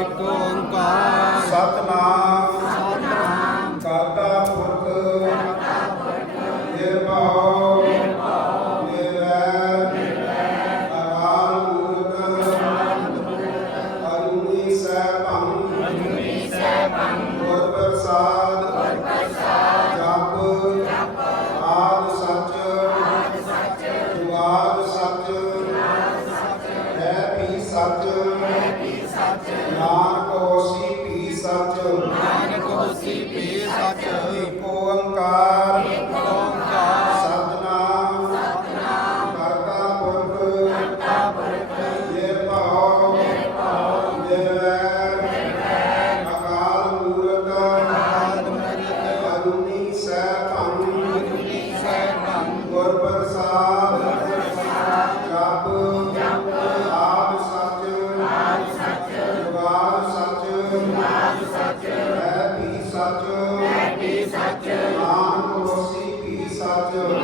ਇੱਕ ਨਾਨਕ ਭੀ ਸਚ ਏਕ ਓੰਕਾਰ, ਸਤਨਾਮ, ਕਰਤਾ ਪੁਰਖ ਨਿਰਭਉ ਨਿਰਵੈਰ ਅਕਾਲ ਮੂਰਤ ਅਜੂਨੀ ਸੈਭੰ ਗੁਰ ਪ੍ਰਸਾਦ, ਜਪ ਆਦ ਸੱਚ ਜੁਗਾਦ ਸੱਚ ਵੀ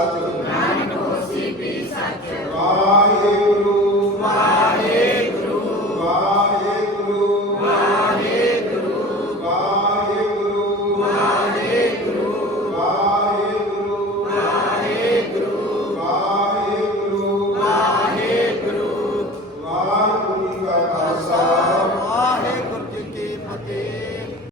Senhor.